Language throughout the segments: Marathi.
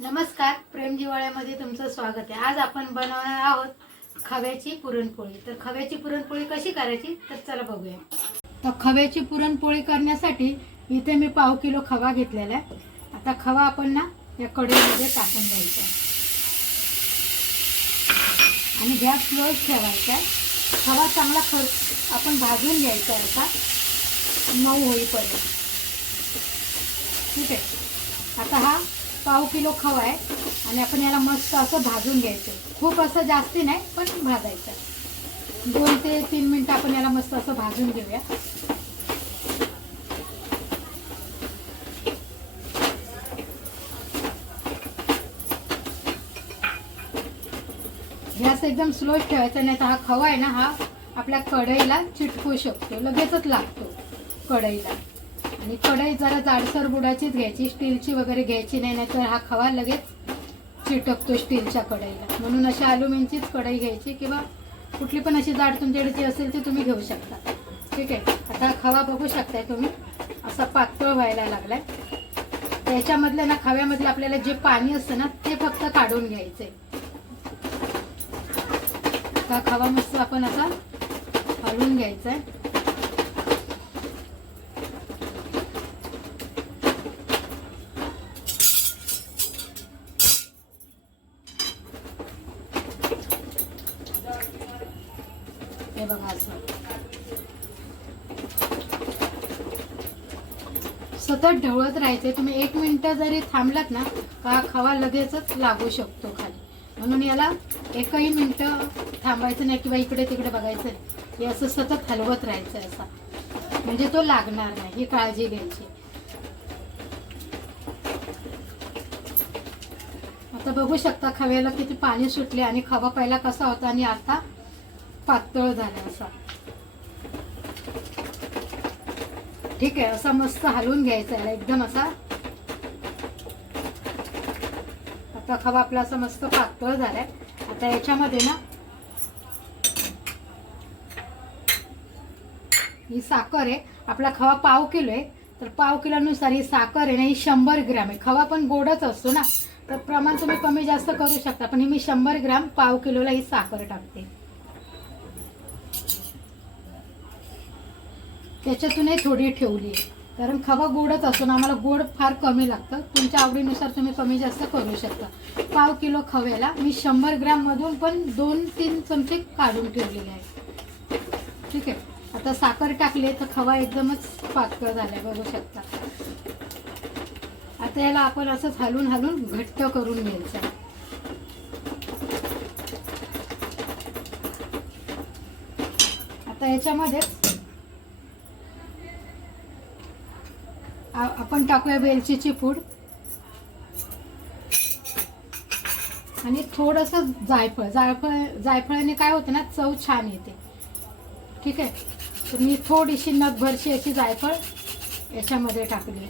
नमस्कार प्रेम जिवाळ्यामध्ये तुमचं स्वागत आहे. आज आपण बनवणार आहोत खव्याची पुरणपोळी. तर खव्याची पुरणपोळी कशी करायची? तर चला बघूया. तर खव्याची पुरणपोळी करण्यासाठी इथे मी पाव किलो खवा घेतलेला आहे. आता खवा आपण ना या कढईमध्ये टाकून द्यायचा आणि गॅस क्लोज ठेवायचा आहे. खवा चांगला ख आपण भाजून घ्यायचा आहे असा मऊ होईपर्यंत. ठीक आहे. आता हा पाव किलो खवा आहे. आणि आपण याला मस्त असं भाजून घ्यायचं. खूप असं जास्ती नाही पण भाजायचं. दोन ते तीन मिनटं आपण याला मस्त असं भाजून घेऊया. गॅस एकदम स्लो ठेवायचा नाही तर हा खवा आहे ना हा आपल्या कढईला चिटकू शकतो. लगेचच लागतो कढईला. आणि कढई जरा जाडसर बुडाचीच घ्यायची. स्टीलची वगैरे घ्यायची नाही नाहीतर हा खवा लगेच चिटकतो स्टीलच्या कढईला. म्हणून अशा अल्युमिनियमचीच कढई घ्यायची किंवा कुठली पण अशी जाड तुमच्याकडे जी असेल ती तुम्ही घेऊ शकता. ठीक आहे? आता खवा बघू शकताय तुम्ही. असा पातळ व्हायला लागलाय. त्याच्यामधलं ना खव्यामधलं आपल्याला जे पाणी असतं ना ते फक्त काढून घ्यायचंय. खवा मस्त आपण असा हलवून घ्यायचा आहे हे बघा असं सतत तुम्ही एक मिनिट जरी थांबलात ना का खवा लगेचच लागू शकतो खाली. म्हणून याला एकही मिनटं थांबायचं नाही किंवा इकडे तिकडे बघायचं नाही. हे असं सतत हलवत राहायचं असा. म्हणजे तो लागणार नाही ही काळजी घ्यायची. आता बघू शकता खव्याला किती पाणी सुटले आणि खवा पहिला कसा होता आणि आता पातळ झाला असा. ठीक आहे असा मस्त हलवून घ्यायचा याला एकदम असा. आता खवा आपला असा मस्त पातळ झालाय. आता याच्यामध्ये ना ही साखर आहे. आपला खवा पाव किलो आहे. तर पाव किलोनुसार ही साखर आहे ना ही शंभर ग्रॅम आहे. खवा पण गोडच असतो ना. तर प्रमाण तुम्ही कमी जास्त करू शकता पण ही मी शंभर ग्रॅम पाव किलोला ही साखर टाकते. त्याच्यातूनही थोडी ठेवली आहे. कारण खवा गोडच असून आम्हाला गोड फार कमी लागतं. तुमच्या आवडीनुसार तुम्ही कमी जास्त करू शकता. पाव किलो खव्याला मी शंभर ग्रॅममधून पण दोन तीन चमचे काढून ठेवलेले आहे. ठीक आहे? आता साखर टाकले तर खवा एकदमच पातळ झालाय बघू शकता. आता याला आपण असंच हलून हलून घट्ट करून घ्यायचं. आता याच्यामध्ये आपण टाकूया वेलचीची पूड. आणि थोडंसं जायफळ. जायफळ जायफळाने काय होतं ना चव छान येते. ठीक आहे? तर मी थोडीशी नगभरशी अशी जायफळ याच्यामध्ये टाकली.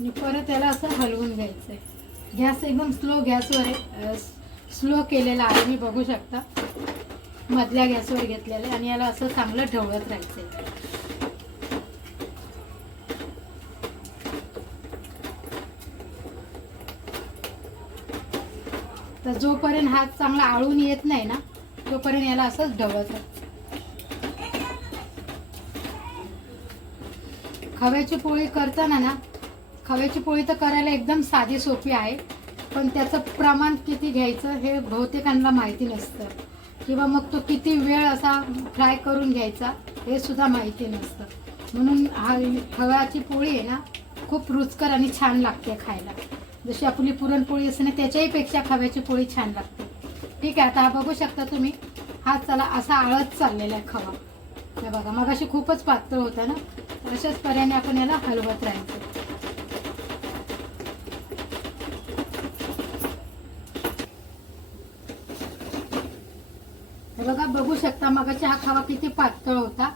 आणि परत याला असं हलवून घ्यायचं आहे गॅस एकदम स्लो गॅसवर आहे. स्लो केलेला आहे मी बघू शकता. मधल्या गॅसवर घेतलेलं आहे आणि याला असं चांगलं ढवळत राहायचं आहे तर जोपर्यंत हात चांगला आळून येत नाही ना तोपर्यंत याला असंच ढवळत खव्याची पोळी करताना ना खव्याची पोळी तर करायला एकदम साधी सोपी आहे पण त्याचं प्रमाण किती घ्यायचं हे बहुतेकांना माहिती नसतं. किंवा मग तो किती वेळ असा फ्राय करून घ्यायचा हे सुद्धा माहिती नसतं. म्हणून हा खव्याची पोळी आहे ना खूप रुचकर आणि छान लागते खायला. जशी आपली पुरणपोळी असते ना त्याच्याही पेक्षा खव्याची पोळी छान लागते. ठीक आहे आता हा बघू शकता तुम्ही. हा चला असा आळत चाललेला आहे खवा. हे बघा मग अशी खूपच पातळ होता ना? तर अशाच पर्याने आपण याला हलवत राहायचं. हे बघा बघू शकता मगाचा हा खवा किती पातळ होता.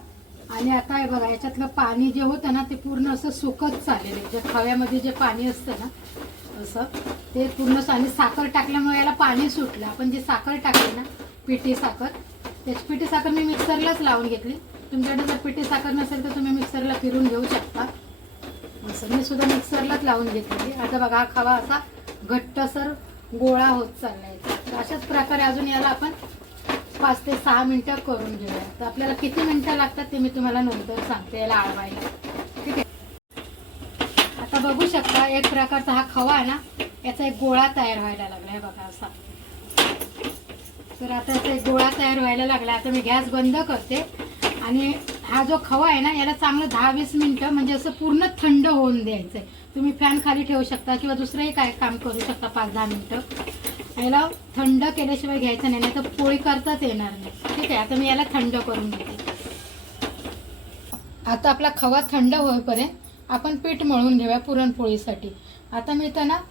आणि आता हे बघा याच्यातलं पाणी जे होतं ना ते पूर्ण असं सुकत चाललेलं आहे. ज्या खव्यामध्ये जे पाणी असतं ना जसं. ते पूर्ण आणि साखर टाकल्यामुळे याला पाणी सुटलं. आपण जी साखर टाकली ना पिठी साखर त्याची पिठी साखर मी मिक्सरलाच लावून घेतली. तुमच्याकडे जर पिठी साखर नसेल तर तुम्ही मिक्सरला फिरून घेऊ शकता. असं मी सुद्धा मिक्सरलाच लावून घेतलेली. आता बघा हा खवा असा घट्टसर गोळा होत चाललाय. तर अशाच प्रकारे अजून याला आपण पाच ते सहा मिनिटं करून घेऊया. तर आपल्याला किती मिनिटं लागतात ते मी तुम्हाला नंतर सांगते याला आळवायला. बघू शकता एक प्रकारचा हा खवा आहे ना याचा एक गोळा तयार व्हायला लागलाय बघा असा. तर आता एक गोळा तयार व्हायला लागला आता मी गॅस बंद करते. आणि हा जो खवा आहे ना याला चांगलं दहा वीस मिनटं म्हणजे असं पूर्ण थंड होऊन द्यायचं आहे तुम्ही फॅन खाली ठेवू शकता किंवा दुसरंही काय काम करू शकता पाच दहा मिनटं. याला थंड केल्याशिवाय घ्यायचं नाही नाही तर पोळी करताच येणार नाही. ठीक आहे आता मी याला थंड करून घेते. आता आपला खवा थंड होईपर्यंत आपण पीठ मळून घेऊया पुरणपोळीसाठी. आता मी त्यांना ना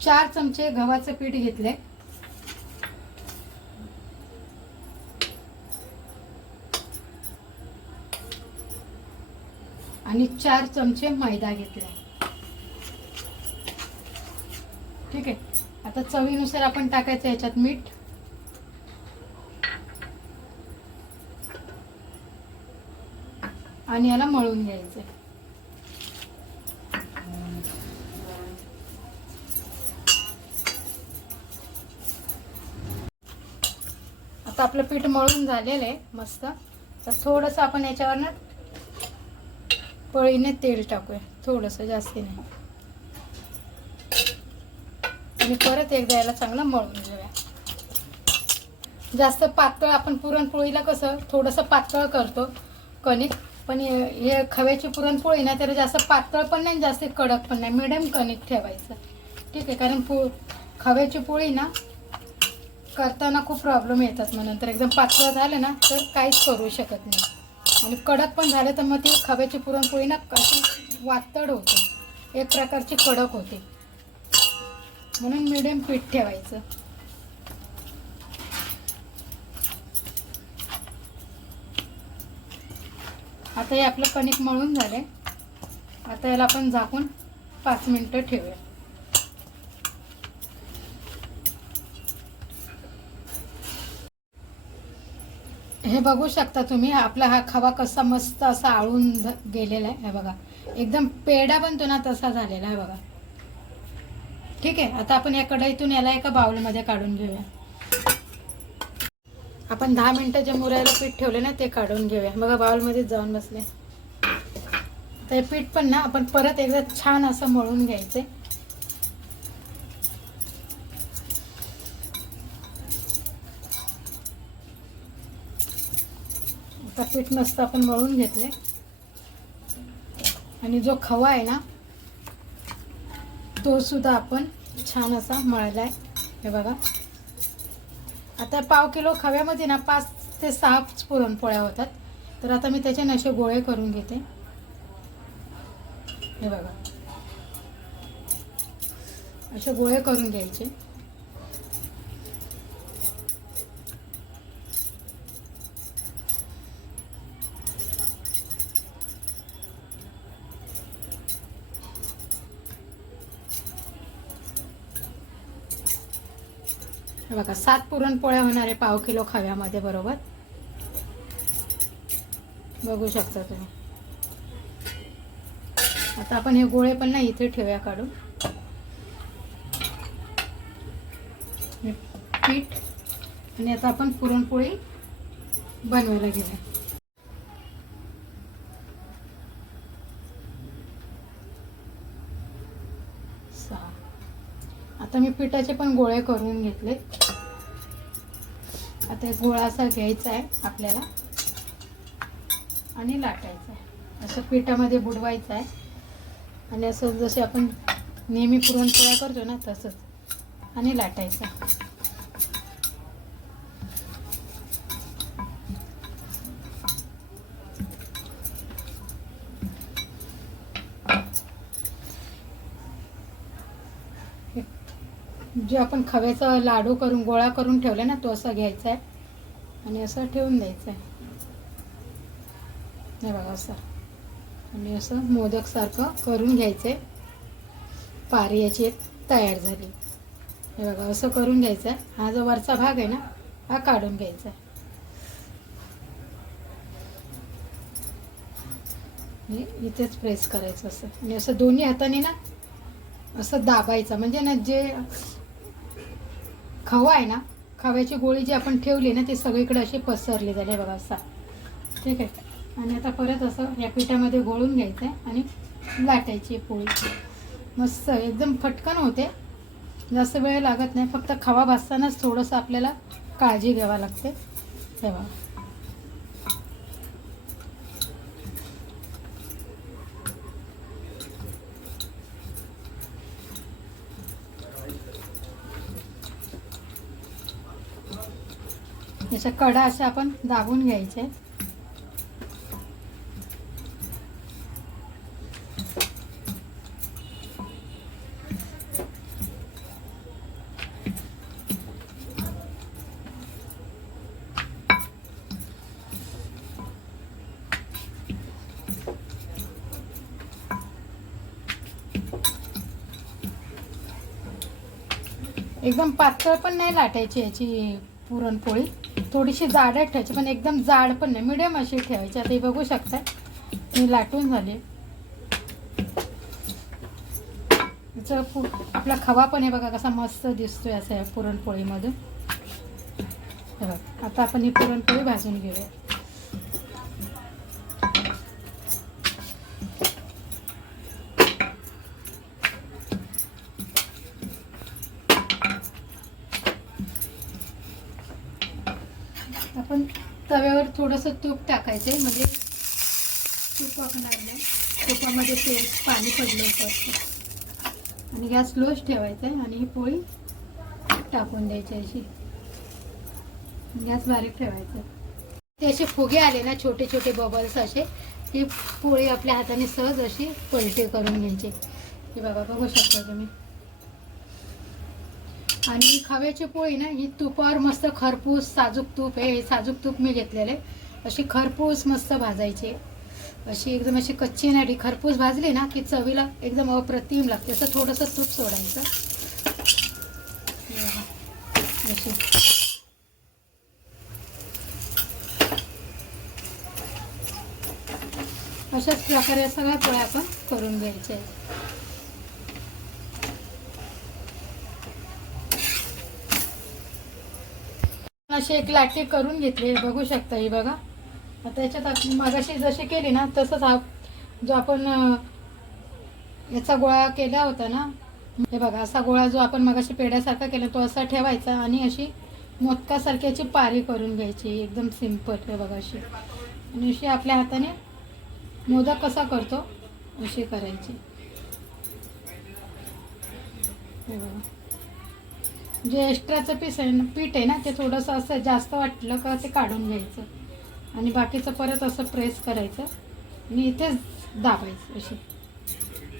चार चमचे गव्हाचं पीठ घेतले. आणि चार चमचे मैदा घेतला. ठीक आहे? आता चवीनुसार आपण टाकायचं याच्यात मीठ. आणि याला मळून घ्यायचं. आता आपलं पीठ मळून झालेलं आहे मस्त. तर थोडंसं आपण याच्यावर ना पळीने तेल टाकूया थोडंसं जास्ती नाही. आणि परत एकदा याला चांगलं मळून घेऊया. जास्त पातळ आपण पुरणपोळीला कसं थोडंसं पातळ करतो कणिक पण हे खव्याची पुरणपोळी ना त्याला जास्त पातळ पण नाही जास्त कडक पण नाही. मिडियम कणिक ठेवायचं. ठीक आहे कारण पो खव्याची पोळी ना करताना खूप प्रॉब्लेम येतात मग नंतर. एकदम पातळ झालं ना तर काहीच करू शकत नाही. आणि कडक पण झालं तर मग ती खव्याची पुरणपोळी ना कशी वातड होते. एक प्रकारची कडक होते. म्हणून मिडियम पीठ ठेवायचं. आता हे आपलं कणिक मळून झाले आता याला आपण झाकून पाच मिनिटं ठेवूया. हे बघू शकता तुम्ही आपला हा खवा कसा मस्त असा आळून गेलेला आहे. हे बघा एकदम पेढा बनतो ना तसा झालेला आहे बघा. ठीक आहे आता आपण या कढईतून याला एका बाउलमध्ये काढून घेऊया. आपण दहा मिनटं जे मुरायला पीठ ठेवले ना ते काढून घेऊया. बघा बाउलमध्ये जाऊन बसले. तर हे पीठ पण ना आपण परत एकदा छान असं मळून घ्यायचे. आता पीठ मस्त आपण मळून घेतले. आणि जो खवा आहे ना तो सुद्धा आपण छान असा मळलाय. हे बघा. आता पाव किलो खव्यामध्ये ना पाच ते सहा पुरणपोळ्या होतात. तर आता मी त्याचे नशे गोळे करून घेते. हे बघा. असे गोळे करून घ्यायचे. बघा सात पुरणपोळ्या होणारे पाव किलो खव्यामध्ये बरोबर? बघू शकता तुम्ही. आता आपण हे गोळे पण ना इथे ठेवूया काढून. पीठ आणि आता आपण पुरणपोळी बनवायला घेऊया सहा आता मी पिठाचे पण गोळे करून घेतले. आता एक गोळा असा घ्यायचा आहे आपल्याला. आणि लाटायचा आहे. असं पिठामध्ये बुडवायचं आहे. आणि असं जसे आपण नेहमी पुरणपोळ्या करतो ना तसंच. आणि लाटायचं. जे आपण खव्याचा लाडू करून गोळा करून ठेवला ना तो असा घ्यायचा आहे. आणि असं ठेवून द्यायचं आहे. हे बघा असं. आणि असं मोदकसारखं करून घ्यायचं आहे. पारी याची तयार झाली. हे बघा असं करून घ्यायचं आहे. हा जो वरचा भाग आहे ना हा काढून घ्यायचा आहे. इथेच प्रेस करायचं असं. आणि असं दोन्ही हाताने ना असं दाबायचं. म्हणजे ना जे खवा आहे ना खव्याची गोळी जी आपण ठेवली ना ती सगळीकडे अशी पसरली झाली बघा असा. ठीक आहे? आणि आता परत असं या पिठामध्ये गोळून घ्यायचं आहे आणि लाटायची पोळी. मस्त एकदम फटकन होते. जास्त वेळ लागत नाही फक्त खवा भाजतानाच थोडंसं आपल्याला काळजी घ्यावा लागते. हे याच्या कडा अशा आपण दाबून घ्यायचे. एकदम पातळ पण नाही लाटायची याची पुरणपोळी. थोडीशी जाडच ठेवायची पण एकदम जाड पण नाही. मिडियम अशी ठेवायची. आता हे बघू शकता मी लाटून झाले. आपला खवा पण आहे बघा कसा मस्त दिसतोय असं या पुरणपोळीमध्ये हे बघा आता आपण ही पुरणपोळी भाजून घेऊया आपण तव्यावर थोडंसं तूप टाकायचं आहे म्हणजे तूप टाकणार नाही. तुपामध्ये तेल पाणी पडलं होतं आणि गॅस स्लोच ठेवायचा आहे आणि ही पोळी टाकून द्यायची अशी. गॅस बारीक ठेवायचा ते असे फुगे आले ना छोटे छोटे बबल्स असे ती पोळी आपल्या हाताने सहज अशी पलटी करून घ्यायची. हे बाबा बघू शकता तुम्ही. आणि खव्याची पोळी ना ही तुपावर मस्त खरपूस साजूक तूप हे साजूक तूप मी घेतलेले. अशी खरपूस मस्त भाजायची. अशी एकदम अशी कच्ची नाही खरपूस भाजली ना की चवीला एकदम अप्रतिम लागते. असं थोडंसं तूप सोडायचं. अशी. अशाच प्रकारे सगळ्या पोळ्या आपण करून घ्यायच्या अशी एक लाटी करून घेतली. बघू शकता ही बघा. आता याच्यात आपण मागाशी जशी केली ना तसंच हा जो आपण याचा गोळा केला होता ना हे बघा असा गोळा जो आपण मगाशी पेड्यासारखा केला तो असा ठेवायचा आणि अशी मोदकासारखी याची पारी करून घ्यायची. एकदम सिंपल हे बघा अशी. आणि अशी आपल्या हाताने मोदक कसा करतो अशी करायची. हे बघा. जे एक्स्ट्राचं पीस आहे ना पीठ आहे ना ते थोडंसं असं जास्त वाटलं का ते काढून घ्यायचं. आणि बाकीचं परत असं प्रेस करायचं. आणि इथेच दाबायचं अशी.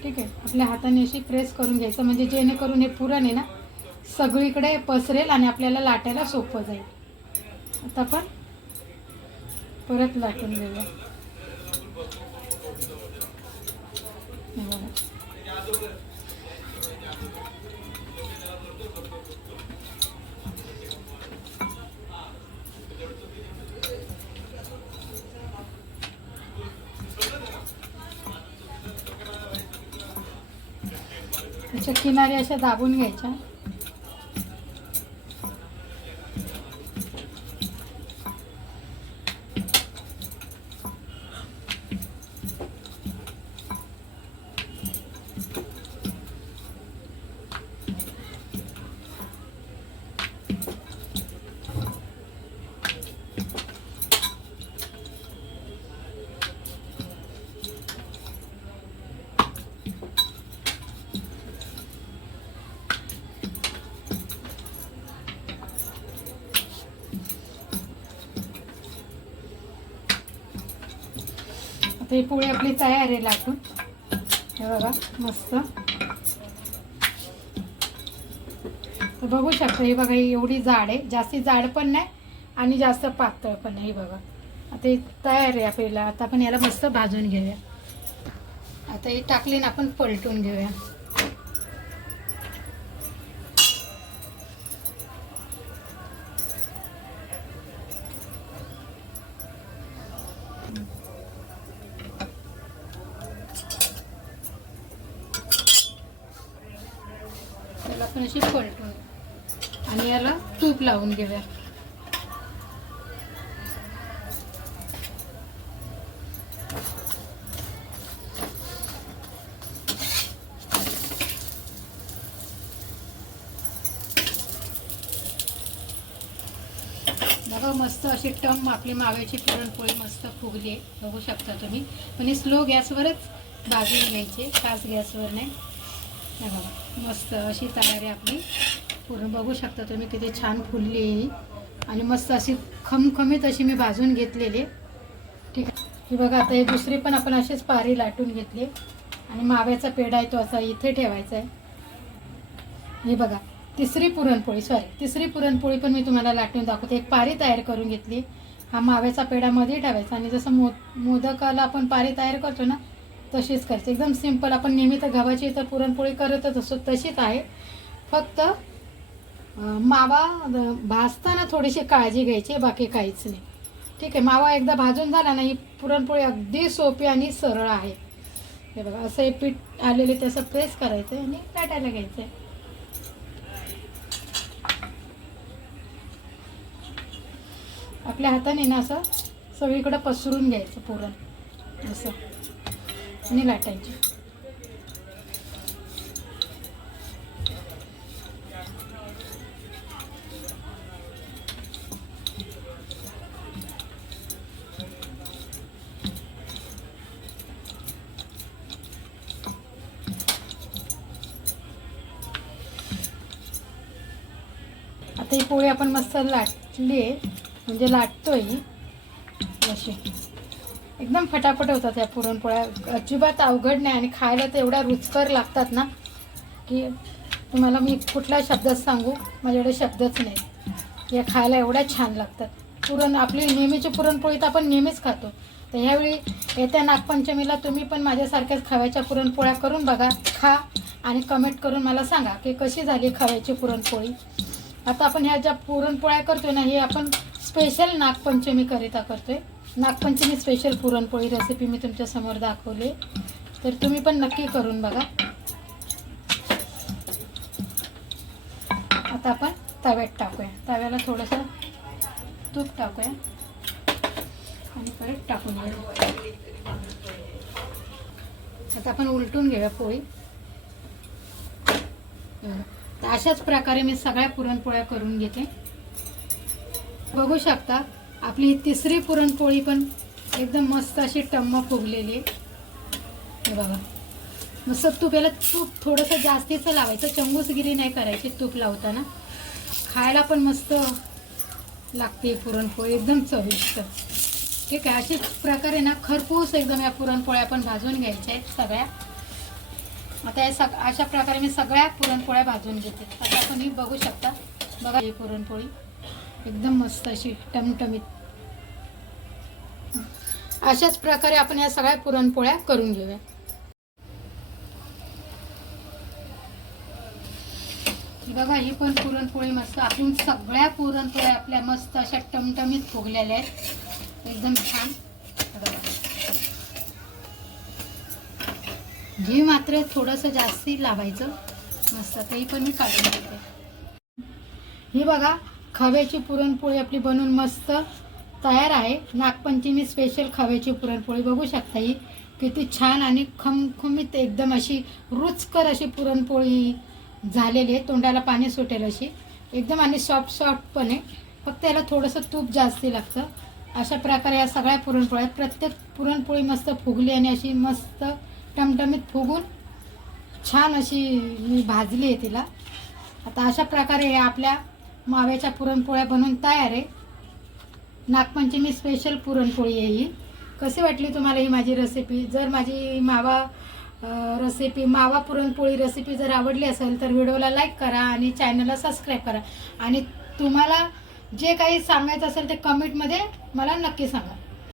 ठीक आहे? आपल्या हाताने अशी प्रेस करून घ्यायचं. म्हणजे जेणेकरून हे पुरण आहे ना सगळीकडे पसरेल आणि आपल्याला लाटायला सोपं जाईल. आता आपण परत लाटून घेऊया. हे बघा. किनारी अशा दाबून घ्यायच्या. ही पोळी आपली तयार आहे लाटून. हे बघा मस्त. तर बघू शकता ही बघा ही एवढी जाड आहे. जास्ती जाड पण नाही आणि जास्त पातळ पण नाही बघा. आता ही तयार आहे आपल्याला. आता आपण याला मस्त भाजून घेऊया. आता ही टाकली ना आपण पलटून घेऊया. लावून घेऊया. बघा मस्त अशी टम आपली माव्याची पुरणपोळी मस्त फुगली आहे. बघू शकता तुम्ही. पण स्लो गॅसवरच भाजून घ्यायची फास्ट गॅसवर नाही. बघा मस्त अशी तयारी आपली. पूर्ण बघू शकता तुम्ही किती छान फुलली आणि मस्त अशी खमखमीत अशी मी भाजून घेतलेली ठीक आहे. ही बघा आता हे दुसरी पण आपण अशीच पारी लाटून घेतली. आणि माव्याचा पेढा आहे तो असा इथे ठेवायचा आहे. हे बघा तिसरी पुरणपोळी सॉरी तिसरी पुरणपोळी पण मी तुम्हाला लाटून दाखवते. एक पारी तयार करून घेतली. हा माव्याचा पेढा मध्ये ठेवायचा. आणि जसं मो मोदकाला आपण पारी तयार करतो ना तशीच करायची. एकदम सिंपल आपण नेहमी तर गव्हाची तर पुरणपोळी करतच असतो तशीच आहे. फक्त मावा भाजताना थोडीशी काळजी घ्यायची बाकी काहीच नाही. ठीक आहे मावा एकदा भाजून झाला ना ही पुरणपोळी अगदी सोपी आणि सरळ आहे. हे बघा असं हे पीठ आलेले ते असं प्रेस करायचं आणि लाटायला घ्यायचं आहे आपल्या हाताने ना असं सगळीकडं पसरून घ्यायचं पुरण असं. आणि लाटायची. आता ही पोळी आपण मस्त लाटली आहे. म्हणजे लाटतोय. अशी. एकदम फटाफट होतात या पुरणपोळ्या. अजिबात अवघड नाही आणि खायला तर एवढ्या रुचकर लागतात ना की तुम्हाला मी कुठल्या शब्दात सांगू? माझ्याकडे शब्दच नाही. या खायला एवढ्या छान लागतात. पुरण आपली नेहमीची पुरणपोळी तर आपण नेहमीच खातो. तर ह्यावेळी येत्या नागपंचमीला तुम्ही पण माझ्यासारख्याच खव्याच्या पुरणपोळ्या करून बघा. खा आणि कमेंट करून मला सांगा की कशी झाली खव्याची पुरणपोळी? आता आपण ह्या ज्या पुरणपोळ्या करतोय ना हे आपण स्पेशल नागपंचमी करिता करतोय. नागपंचमी स्पेशल पुरणपोळी रेसिपी मी तुमच्यासमोर दाखवली. तर तुम्ही पण नक्की करून बघा. आता आपण तव्यात टाकूया. तव्याला थोडंसं तूप टाकूया. आणि परत टाकून घेऊया आता आपण उलटून घेऊया पोळी. तर अशाच प्रकारे मी सगळ्या पुरणपोळ्या करून घेते. बघू शकता आपली ही तिसरी पुरणपोळी पण एकदम मस्त अशी टम्म फुगलेली आहे. हे बघा. मस्त तुपेला तूप थोडंसं जास्तीचं लावायचं. चंगूसगिरी नाही करायची तूप लावताना. खायला पण मस्त लागते पुरणपोळी एकदम चविष्ट. ठीक आहे अशाच प्रकारे ना खरपूस एकदम या पुरणपोळ्या पण भाजून घ्यायच्या आहेत सगळ्या. आता हे सग अशा प्रकारे मी सगळ्या पुरणपोळ्या भाजून घेते. आता आपण ही बघू शकता. बघा ही पुरणपोळी. एकदम मस्त अशी टमटमीत. अशाच प्रकारे आपण या सगळ्या पुरणपोळ्या करून घेऊया. बघा ही पण पुरणपोळी मस्त. आपण सगळ्या पुरणपोळ्या आपल्या मस्त अशा टमटमीत फुगलेल्या आहेत. एकदम छान. घी मात्र थोडंसं जास्ती लावायचं. मस्त तेही पण मी काढून घेते. ही बघा खव्याची पुरणपोळी आपली बनवून मस्त तयार आहे. नागपंचमी स्पेशल खव्याची पुरणपोळी बघू शकता ही. किती छान आणि खमखमीत एकदम अशी रुचकर अशी पुरणपोळी झालेली आहे. तोंडाला पाणी सुटेल अशी. एकदम आणि सॉफ्ट सॉफ्ट पण आहे. फक्त याला थोडंसं तूप जास्ती लागतं. अशा प्रकारे या सगळ्या पुरणपोळ्या आहेत. प्रत्येक पुरणपोळी मस्त फुगली आणि अशी मस्त टमटमीत फुगून छान अशी मी भाजली आहे तिला. आता अशा प्रकारे हे आपल्या माव्याच्या पुरणपोळ्या बनवून तयार आहे. नागपंचमी स्पेशल पुरणपोळी आहे ही. कशी वाटली तुम्हाला ही माझी रेसिपी जर माझी मावा रेसिपी मावा पुरणपोळी रेसिपी जर आवडली असेल तर व्हिडिओला लाईक करा आणि चॅनलला सबस्क्राईब करा. आणि तुम्हाला जे काही सांगायचं असेल ते कमेंटमध्ये मला नक्की सांगा.